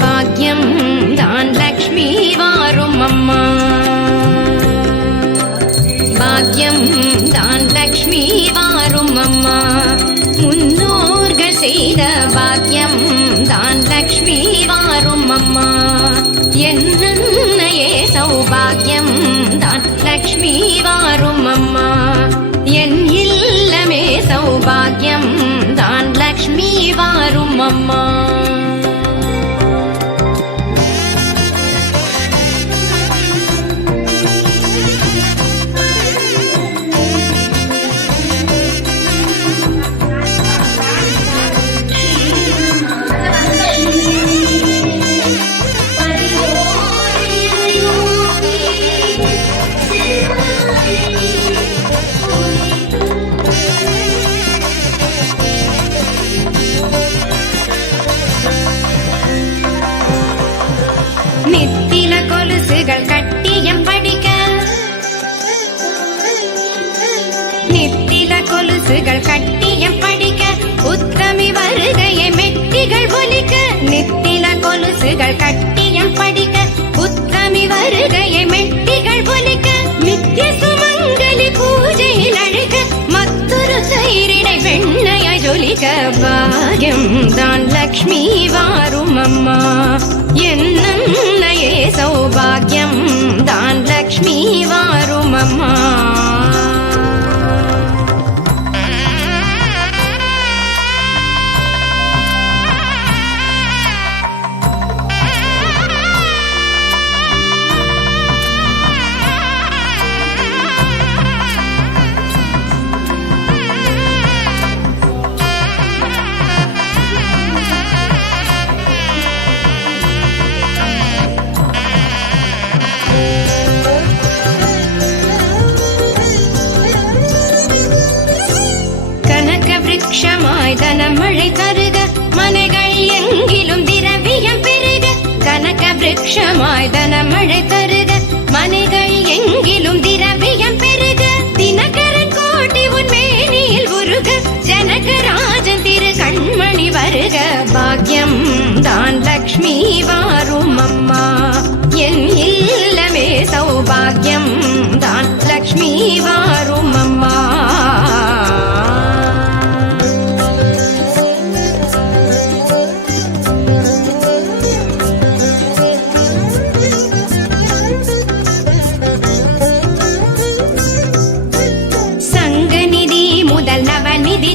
பாக்யம் தான் லக்ஷ்மி வாரும் அம்மா, பாக்யம் தான் லக்ஷ்மி வாரும் அம்மா, முன்னோர்கள் செய்த பாக்யம் தான் லக்ஷ்மி வாரும் அம்மா, என்னையே சௌபாகியம் தான் லக்ஷ்மி வாரும் அம்மா, என் இல்லமே சௌபாகியம் தான் லக்ஷ்மி வாரும் அம்மா. நித்தில கொலுசுகள் கட்டியம் படிக்க, நித்தில கொலுசுகள் கட்டியம் படிக்க, உத்தமி வருகையை மெட்டிகள் ஒலிக்க, நித்தில கொலுசுகள் கட்டியம் படிக்க, உத்தமி வருகையை மெட்டிகள் ஒலிக்க, நித்திய சுமங்கலி பூஜையில் அழுக, மற்றொரு சைரிடை வெண்ணைய ஜொலிக்க, பாக்யம் தான் லக்ஷ்மி வாரும் அம்மா, என்னையே சௌபாகியம் தான் லக்ஷ்மி வாரும் அம்மா. விருட்சமாய் தனமழை தருக, மனைகள் எங்கிலும் திரவியம் பெருக, கனக விருட்சமாய் தனமழை தருக, மனைகள் எங்கிலும் திரவியம் பெருக, தினகரன் கோட்டி உன் மேனியில் உருக, ஜனகராஜன் திரு கண்மணி வருக, பாக்யம் தான் லக்ஷ்மி வாரும் அம்மா, என் இல்லமே சௌபாகியம் தான் லக்ஷ்மி வாரும் அம்மா. சங்கநிதி முதல் நவநிதி